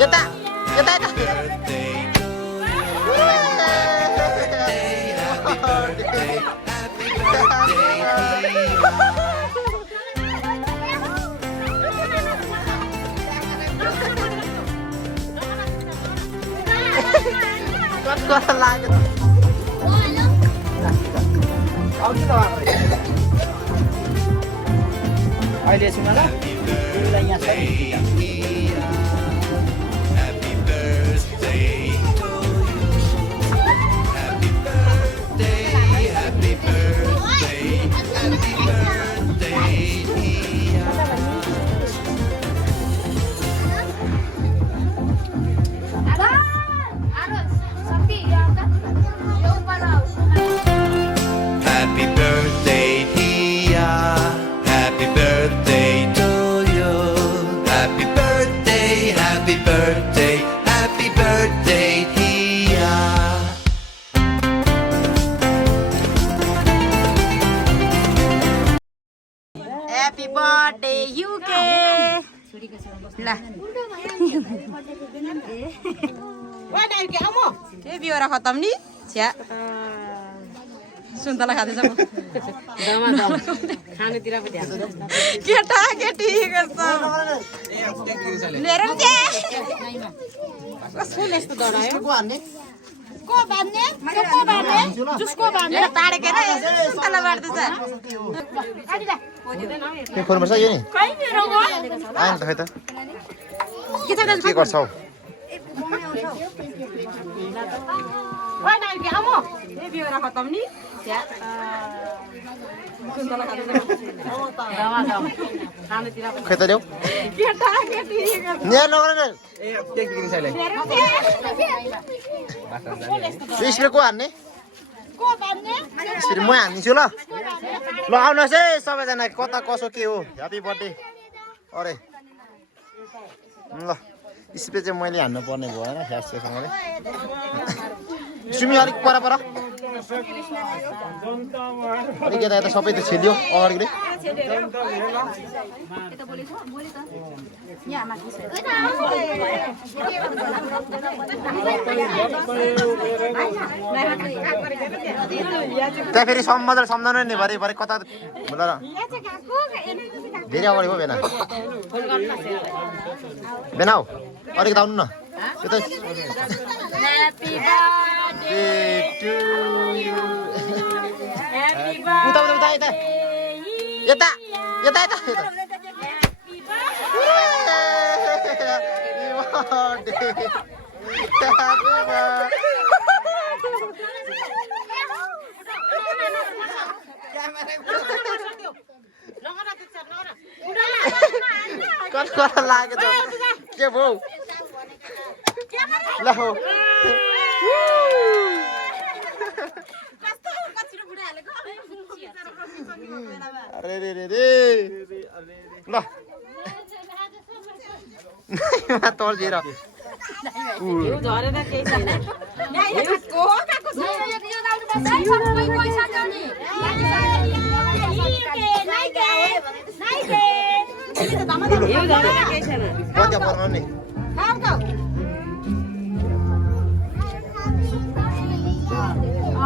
यता यता यता कस्तो लाग्यो अहिले एकछिन ल यहाँ छ Happy birthday UK. Lah. Wah, dah ke kamu? ये भी हो रहा खत्म नहीं क्या सुनता लगा दे सब दामा दाम खाने तिरा पे ध्यान दो क्या के ठीक है सब नेरम के कसको लेस्तो डरायो को भन्ने जसको बान्ने ताडे के ना सुनता लगा दे सर के खोल्नु पर्छ यो नि कहीं मेरो हो आइन त खै त के गर्छौ Wah, dah ke kamu? ये भी हो रहा खत्म नहीं क्या सुनता लगा दे दामा दाम खाने तिरा पे खै त ल्याउ क्या के ठीक है यहाँ नगर न ए टेक दिन्छ अहिले स्प्रे को हान्ने को बान्ने स्प्रे म हान्दिन्छु ल ल आउनुहोस् है सबैजना कता कसो के हो ह्यापी बर्थडे अरे ल स्प्रे चाहिँ मैले हान्नु पर्ने भएन ह्याससँगले सुमी अलिक पर अलिक यता यता सबै त छिल्यो अगाडि त्यहाँ फेरि सम्झाउनु नि भरे भरे कता बोला र धेरै अगाडि हो बेना बेना हौ अलिक आउनु न त्यो त Happy birthday to you Happy उता उता उता यता यता यता यता कस्तो लाग्यो त के भौ ल हो अरे रे रे रे ल तर्जिएर यो झरेर केही छैन यसको काको छ यो झरेर केही छैन बद्या पर्नु नि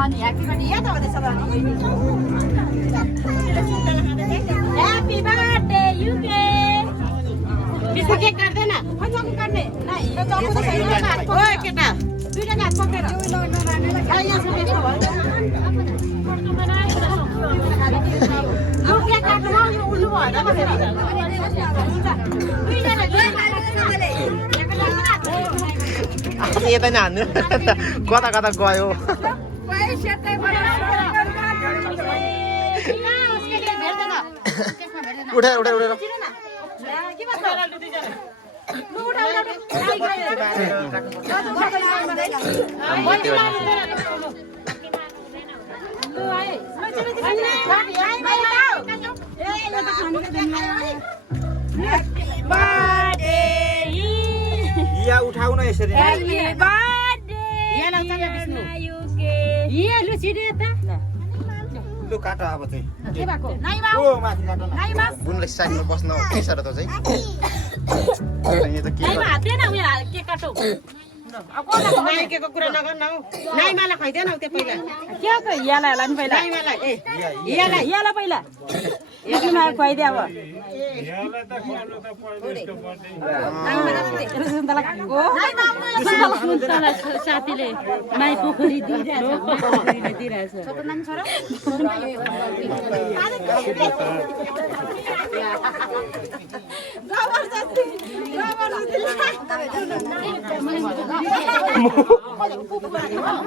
अनि ह्यापी बर्थडे या त भन्दैछ ह्यापी बर्थडे युके बिस्कुट केक काट्दैन खै चक्कु काट्ने नै यो चक्कु त छैन ओए केटा दुईटा हात पक्रेर यहाँ छ बेच्नु भयो यो केक काट्नु यो उल्लु भएन फेरि यता नि हान्नु कता कता गयो उठेर उठेर उठेर या उठाउन यसरी लु काट अब चाहिँ ओ माथि काट न बुनले साइडमा बस्न के छ र त चाहिँ यो त के नाइमा हात दे न उयो केक काटौ अब को नाइकेको कुरा नगर न नाइमालाई खुवाइदे न त्यो पहिला के हो त यालाई होला नि पहिला नाइमालाई ए यालाई याला पहिला याला खुवाइदिए अब साथीले माई पोखरी दिइरहेछ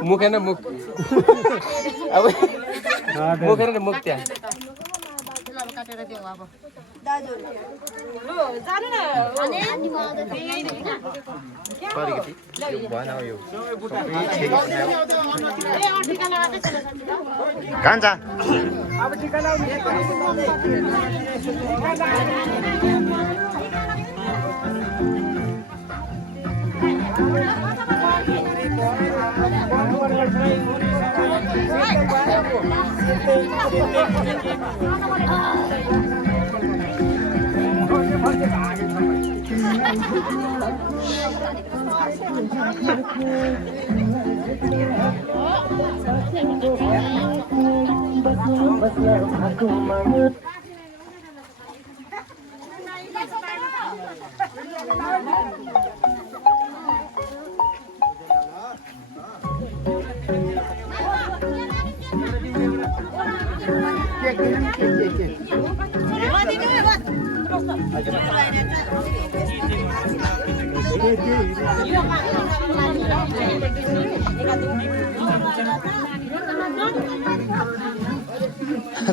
मुख है ना मुख अब मुख है ना मुख क्या कान्छा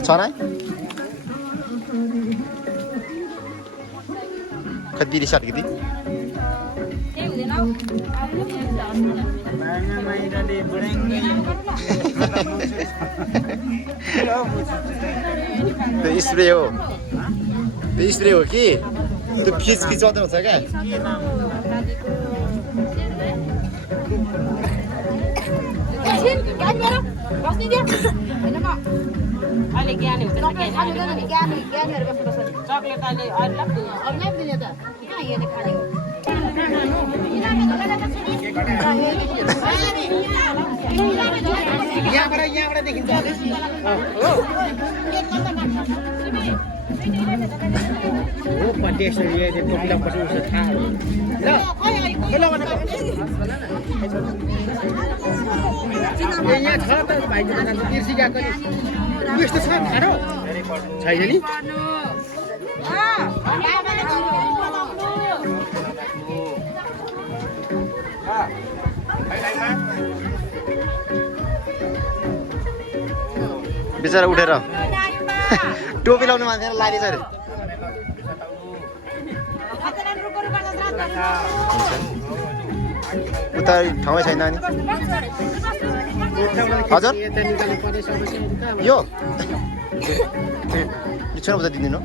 छना खद्दी रिसाट गिदी त्यो स्प्रे हो कि त्यो खिचाउँदै हुन्छ क्या अहिले ज्ञानी हुन्छ चक्लेट अहिले यहाँबाट देखिन्छ यहाँ छ त भाइ तिर्सी गएको यस्तो छ खानु छैन नि बिचरा उठेर टोपी लाउने मान्छेलाई लागिछ अरे उता ठाउँै छैन नि हजुर यो छैन उता दिँदिनु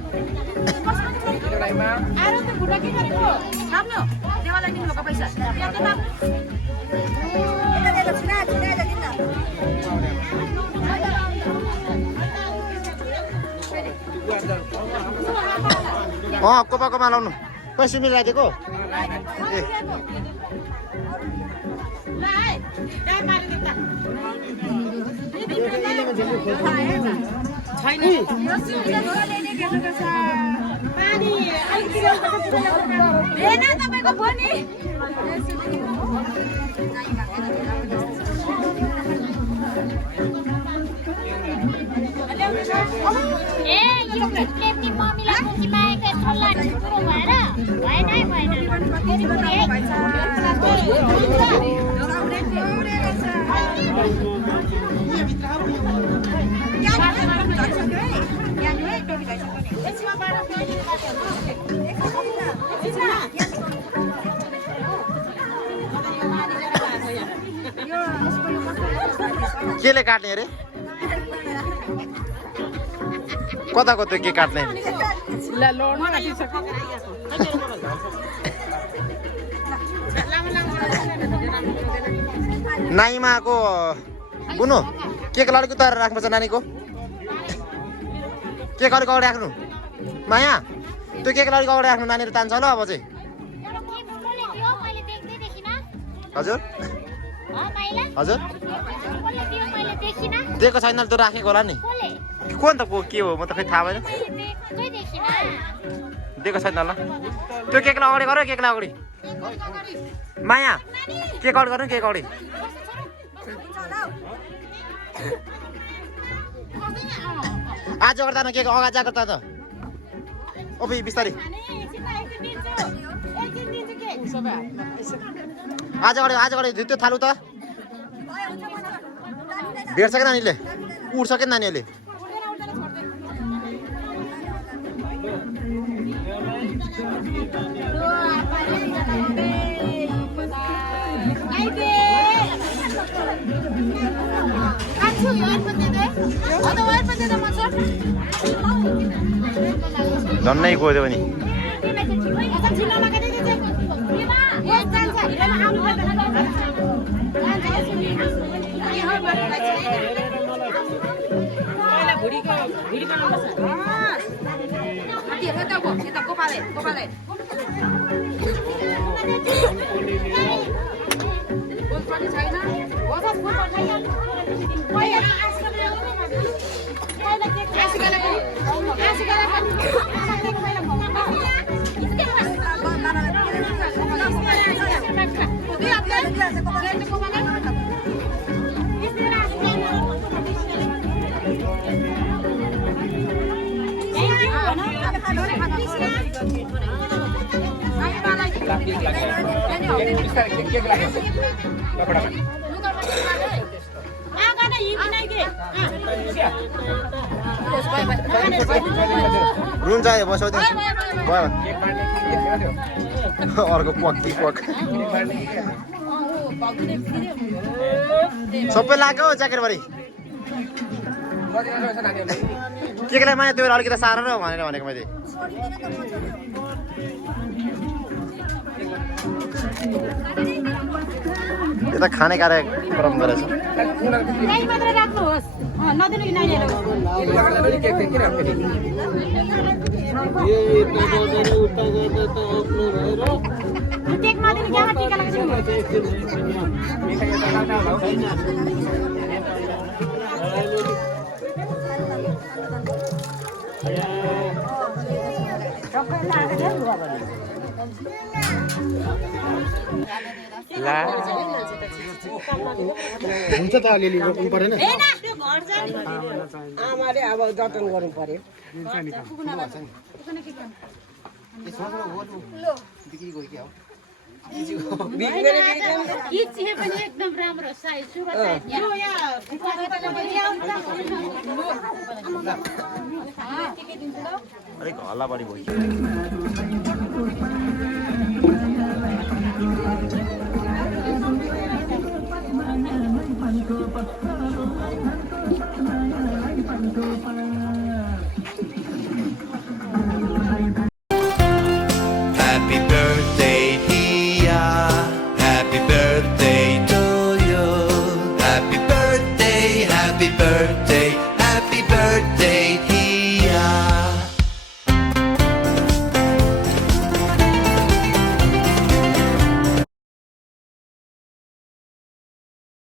कोपा लाउनु कोही सिमी राखेको केले काट्ने अरे कताको त्यो के काट्ने नानीमाको बुनु केक अलिक उतार राख्नु छ नानीको केक अलिक अगाडि राख्नु माया त्यो केक अलिक अगाडि राख्नु नानीहरू तान्छ होला अब चाहिँ हजुर माइला हजुर कसले दियो मैले देखिन दिएको छैन त राखेको होला नि कसले कोन त को के हो म त खै थाहा भएन कतै देखिन दिएको छैन ल त्यो केकलाई अगाडि गर केकलाई अगाडि माया केक अगाडि गर्नु केक अगाडि आज गर्दा न केक अगाडि जा गर्दा त ओपी बिस्तारै आज गरे त्यो थालु त भेट्छ क्या नानीले उड्छ क्या नानीहरूले झन्नै गयो भने रुम जाए बस्यो भयो अर्को पक्की पक सबै लाग्यो ज्याकेटभरि केकलाई माया त्यो अलिकति साह्रो र भनेर भनेको मैले यो त खाने कार्यक्रम गरेछ हुन्छ त अलिअलि रोक्नु परेन आमाले अब जतन गर्नु पर्यो एकदम राम्रो साइज अलिक हल्ला बढी भयो Happy birthday, Hia. Happy birthday to you. Happy birthday, happy birthday.